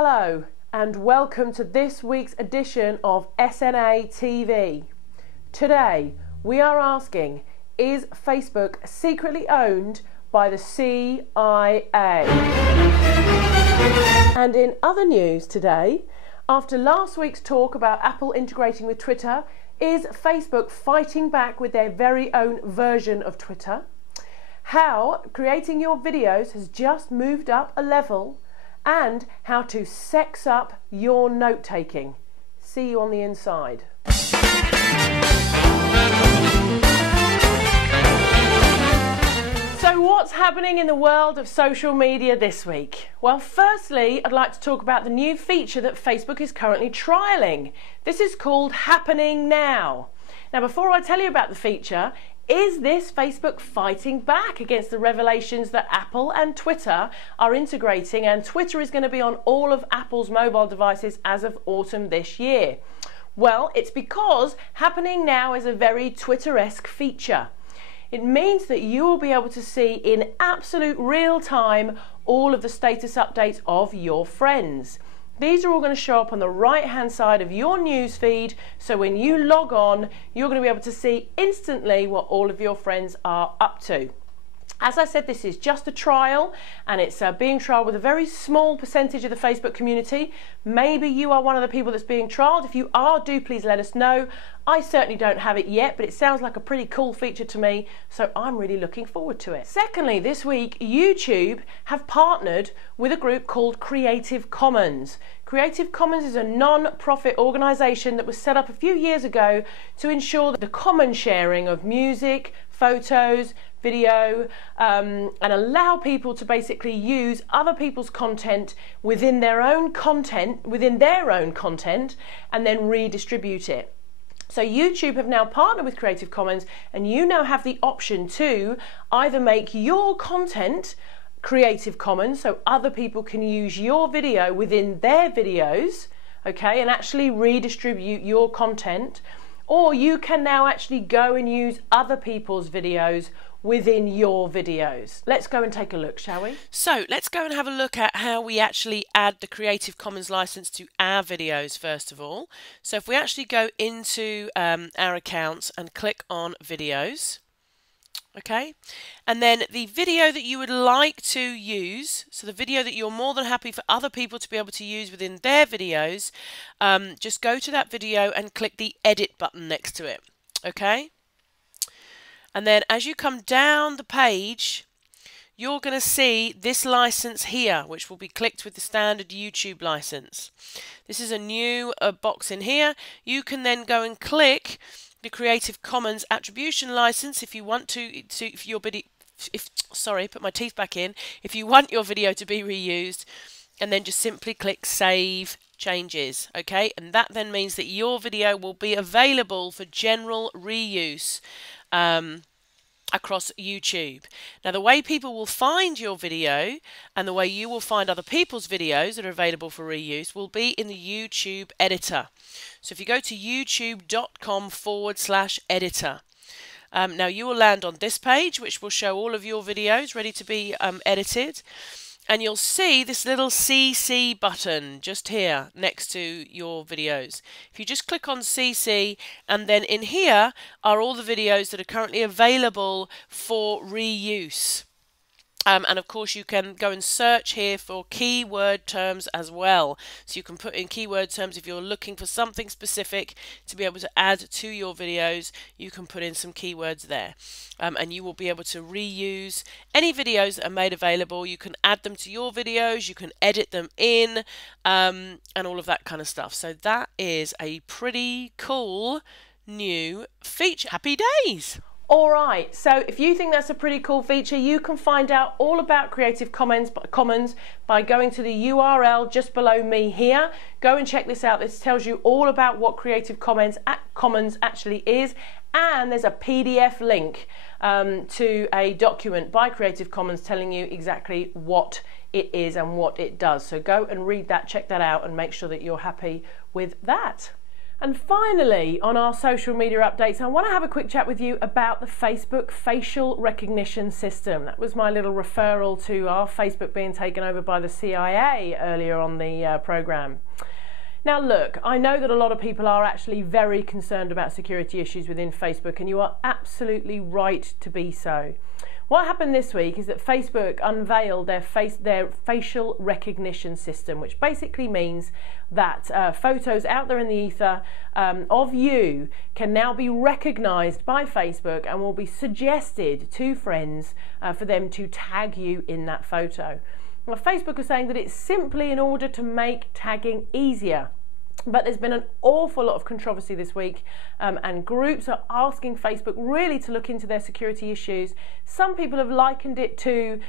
Hello and welcome to this week's edition of SNAtv. Today we are asking, is Facebook secretly owned by the CIA? And in other news today, after last week's talk about Apple integrating with Twitter, is Facebook fighting back with their very own version of Twitter? How creating your videos has just moved up a level, and how to sex up your note-taking. See you on the inside. So what's happening in the world of social media this week? Well, firstly, I'd like to talk about the new feature that Facebook is currently trialling. This is called Happening Now. Now, before I tell you about the feature, is this Facebook fighting back against the revelations that Apple and Twitter are integrating, and Twitter is going to be on all of Apple's mobile devices as of autumn this year? Well, it's because Happening Now is a very Twitter-esque feature. It means that you will be able to see in absolute real time all of the status updates of your friends. These are all going to show up on the right hand side of your news feed, so when you log on, you're going to be able to see instantly what all of your friends are up to. As I said, this is just a trial, and it's being trialled with a very small percentage of the Facebook community. Maybe you are one of the people that's being trialled. If you are, do please let us know. I certainly don't have it yet, but it sounds like a pretty cool feature to me, so I'm really looking forward to it. Secondly, this week, YouTube have partnered with a group called Creative Commons. Creative Commons is a non-profit organisation that was set up a few years ago to ensure that the common sharing of music, photos, video, and allow people to basically use other people's content within their own content, and then redistribute it. So YouTube have now partnered with Creative Commons, and you now have the option to either make your content Creative Commons, so other people can use your video within their videos, okay, and actually redistribute your content, or you can now actually go and use other people's videos within your videos. Let's go and take a look, shall we? So let's go and have a look at how we actually add the Creative Commons license to our videos first of all. So if we actually go into our accounts and click on videos, okay, and then the video that you would like to use, so the video that you're more than happy for other people to be able to use within their videos, just go to that video and click the edit button next to it, okay? And then as you come down the page, you're going to see this license here, which will be clicked with the standard YouTube license. This is a new box in here. You can then go and click the Creative Commons attribution license if you want if your video, put my teeth back in, if you want your video to be reused, and then just simply click Save Changes, okay? And that then means that your video will be available for general reuse across YouTube. Now, the way people will find your video and the way you will find other people's videos that are available for reuse will be in the YouTube editor. So if you go to youtube.com/editor, now you will land on this page, which will show all of your videos ready to be edited. And you'll see this little CC button just here next to your videos. If you just click on CC, and then in here are all the videos that are currently available for reuse. And of course you can go and search here for keyword terms as well. So you can put in keyword terms if you're looking for something specific to be able to add to your videos. You can put in some keywords there, and you will be able to reuse any videos that are made available. You can add them to your videos, you can edit them in, and all of that kind of stuff. So that is a pretty cool new feature. Happy days! Alright, so if you think that's a pretty cool feature, you can find out all about Creative Commons by going to the URL just below me here. Go and check this out. This tells you all about what Creative Commons actually is, and there's a PDF link to a document by Creative Commons telling you exactly what it is and what it does. So go and read that, check that out, and make sure that you're happy with that. And finally, on our social media updates, I want to have a quick chat with you about the Facebook facial recognition system. That was my little referral to our Facebook being taken over by the CIA earlier on the programme. Now look, I know that a lot of people are actually very concerned about security issues within Facebook, and you are absolutely right to be so. What happened this week is that Facebook unveiled their facial recognition system, which basically means that photos out there in the ether of you can now be recognised by Facebook and will be suggested to friends for them to tag you in that photo. Well, Facebook is saying that it's simply in order to make tagging easier. But there's been an awful lot of controversy this week, and groups are asking Facebook really to look into their security issues. Some people have likened it to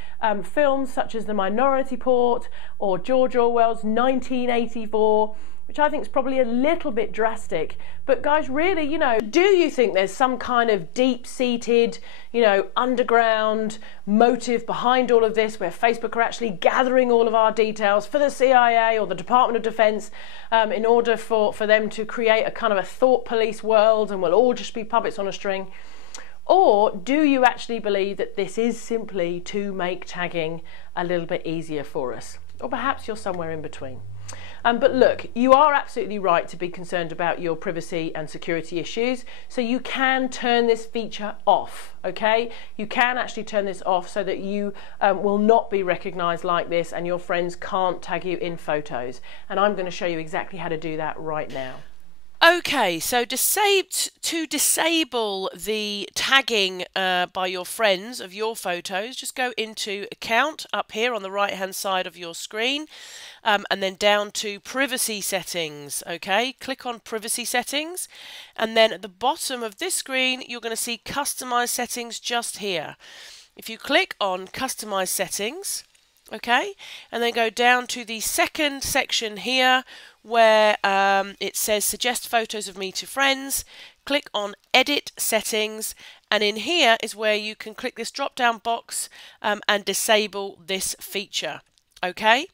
films such as The Minority Report or George Orwell's 1984, which I think is probably a little bit drastic. But guys, really, you know, do you think there's some kind of deep-seated, you know, underground motive behind all of this, where Facebook are actually gathering all of our details for the CIA or the Department of Defense in order for them to create a kind of a thought police world and we'll all just be puppets on a string? Or do you actually believe that this is simply to make tagging a little bit easier for us? Or perhaps you're somewhere in between. But look, you are absolutely right to be concerned about your privacy and security issues, so you can turn this feature off, okay? You can actually turn this off so that you will not be recognised like this and your friends can't tag you in photos. And I'm going to show you exactly how to do that right now. Okay, so to disable the tagging by your friends of your photos, just go into Account up here on the right hand side of your screen, and then down to Privacy Settings. Okay, click on Privacy Settings, and then at the bottom of this screen you're going to see Customize Settings just here. If you click on Customize Settings, okay, and then go down to the second section here where it says Suggest Photos of Me to Friends, click on Edit Settings, and in here is where you can click this drop down box and disable this feature. Okay,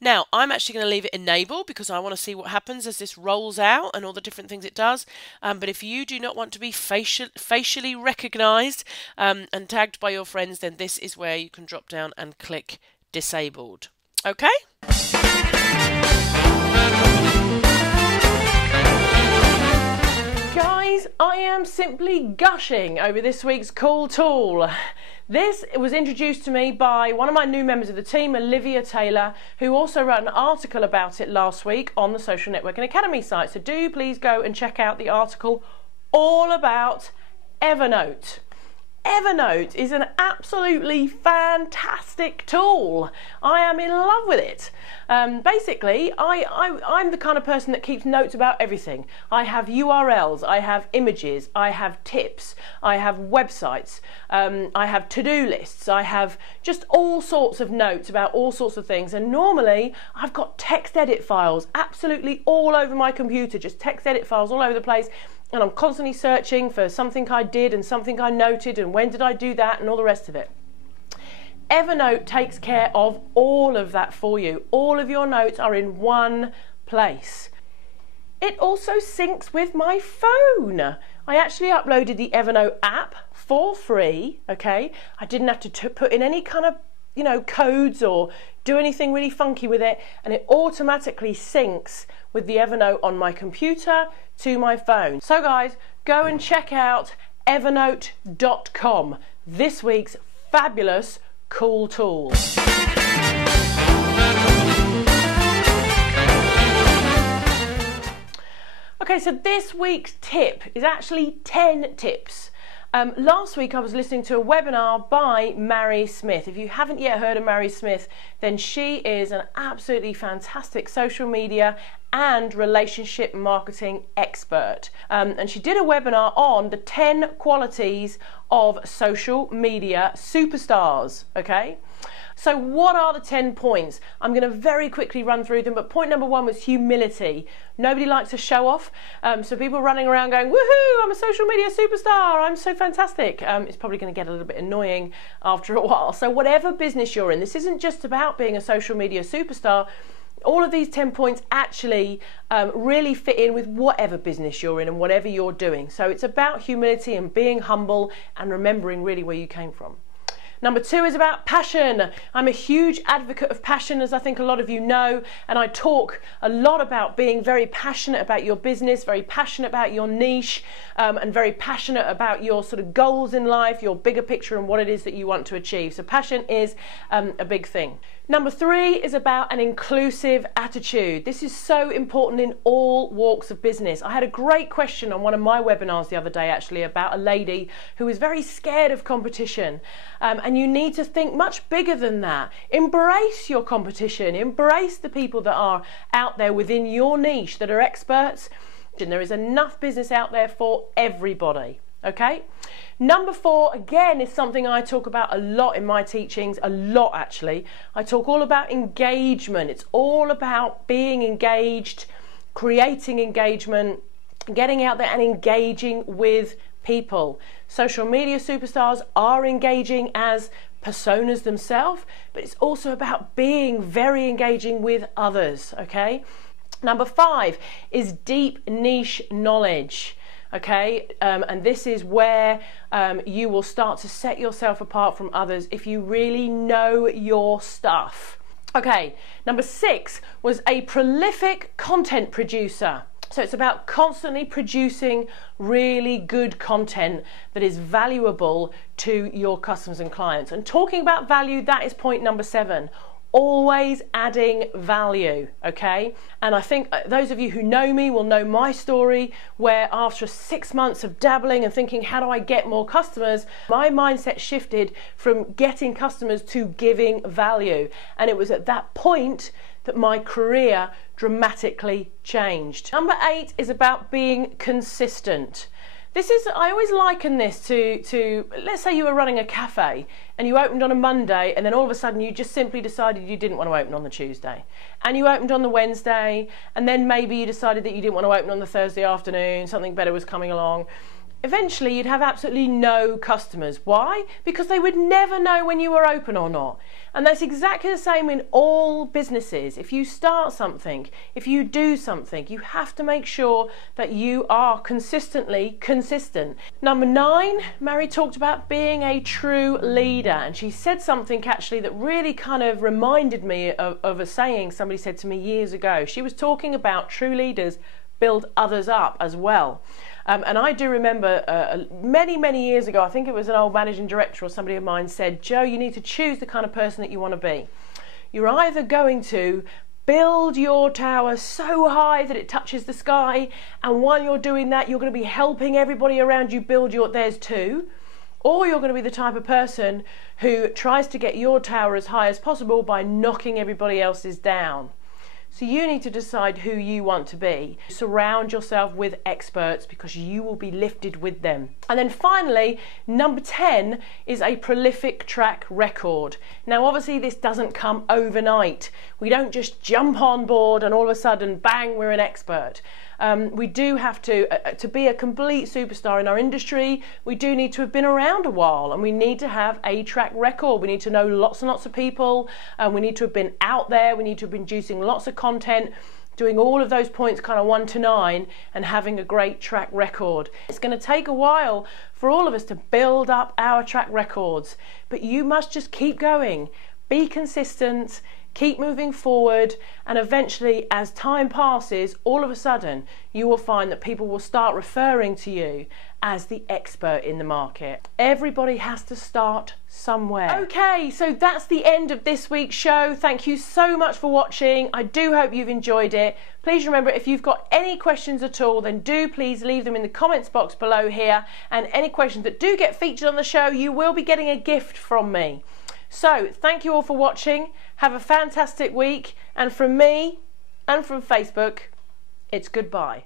now I'm actually going to leave it enabled because I want to see what happens as this rolls out and all the different things it does, but if you do not want to be facially recognised and tagged by your friends, then this is where you can drop down and click disabled. Okay? Guys, I am simply gushing over this week's cool tool. This was introduced to me by one of my new members of the team, Olivia Taylor, who also wrote an article about it last week on the Social Networking Academy site. So do please go and check out the article all about Evernote. Evernote is an absolutely fantastic tool. I am in love with it. Basically, I'm the kind of person that keeps notes about everything. I have URLs, I have images, I have tips, I have websites, I have to-do lists, I have just all sorts of notes about all sorts of things. And normally I've got text edit files absolutely all over my computer, just text edit files all over the place. And I'm constantly searching for something I did and something I noted and when did I do that and all the rest of it. Evernote takes care of all of that for you. All of your notes are in one place. It also syncs with my phone. I actually uploaded the Evernote app for free, okay? I didn't have to put in any kind of, you know, codes or do anything really funky with it, and it automatically syncs with the Evernote on my computer to my phone. So guys, go and check out evernote.com, this week's fabulous cool tool. Okay, so this week's tip is actually 10 tips. Last week I was listening to a webinar by Mary Smith. If you haven't yet heard of Mary Smith, then she is an absolutely fantastic social media and relationship marketing expert. And she did a webinar on the 10 qualities of social media superstars, okay? So what are the 10 points? I'm going to very quickly run through them, but point number 1 was humility. Nobody likes to show off, so people running around going, woohoo, I'm a social media superstar, I'm so fantastic. It's probably going to get a little bit annoying after a while. So whatever business you're in, this isn't just about being a social media superstar. All of these 10 points actually really fit in with whatever business you're in and whatever you're doing. So it's about humility and being humble and remembering really where you came from. Number 2 is about passion. I'm a huge advocate of passion, as I think a lot of you know, and I talk a lot about being very passionate about your business, very passionate about your niche, and very passionate about your sort of goals in life, your bigger picture and what it is that you want to achieve. So passion is a big thing. Number 3 is about an inclusive attitude. This is so important in all walks of business. I had a great question on one of my webinars the other day actually about a lady who was very scared of competition. And you need to think much bigger than that. Embrace your competition. Embrace the people that are out there within your niche that are experts. And there is enough business out there for everybody. Okay? Number 4, again, is something I talk about a lot in my teachings, a lot actually. I talk all about engagement. It's all about being engaged, creating engagement, getting out there and engaging with people. Social media superstars are engaging as personas themselves, but it's also about being very engaging with others, okay? Number 5 is deep niche knowledge. Okay, and this is where you will start to set yourself apart from others if you really know your stuff. Okay, number 6 was a prolific content producer. So it's about constantly producing really good content that is valuable to your customers and clients. And talking about value, that is point number 7. Always adding value, okay? And I think those of you who know me will know my story, where after 6 months of dabbling and thinking, how do I get more customers, my mindset shifted from getting customers to giving value. And it was at that point that my career dramatically changed. Number 8 is about being consistent. This is, I always liken this to, let's say you were running a cafe and you opened on a Monday and then all of a sudden you just simply decided you didn't want to open on the Tuesday. And you opened on the Wednesday and then maybe you decided that you didn't want to open on the Thursday afternoon, something better was coming along. Eventually you'd have absolutely no customers. Why? Because they would never know when you were open or not. And that's exactly the same in all businesses. If you start something, if you do something, you have to make sure that you are consistently consistent. Number 9, Mary talked about being a true leader, and she said something actually that really kind of reminded me of a saying somebody said to me years ago. She was talking about true leaders build others up as well. And I do remember many, many years ago, I think it was an old managing director or somebody of mine said, Joe, you need to choose the kind of person that you want to be. You're either going to build your tower so high that it touches the sky, and while you're doing that, you're going to be helping everybody around you build theirs too, or you're going to be the type of person who tries to get your tower as high as possible by knocking everybody else's down. So you need to decide who you want to be. Surround yourself with experts because you will be lifted with them. And then finally, number 10 is a prolific track record. Now obviously this doesn't come overnight. We don't just jump on board and all of a sudden, bang, we're an expert. We do have to be a complete superstar in our industry, we do need to have been around a while, and we need to have a track record. We need to know lots and lots of people, and we need to have been out there, we need to have been producing lots of content, doing all of those points kind of 1 to 9 and having a great track record. It's going to take a while for all of us to build up our track records, but you must just keep going, be consistent, keep moving forward, and eventually as time passes, all of a sudden you will find that people will start referring to you as the expert in the market. Everybody has to start somewhere. Okay, so that's the end of this week's show. Thank you so much for watching. I do hope you've enjoyed it. Please remember, if you've got any questions at all, then do please leave them in the comments box below here, and any questions that do get featured on the show, you will be getting a gift from me. So thank you all for watching. Have a fantastic week, and from me and from Facebook, it's goodbye.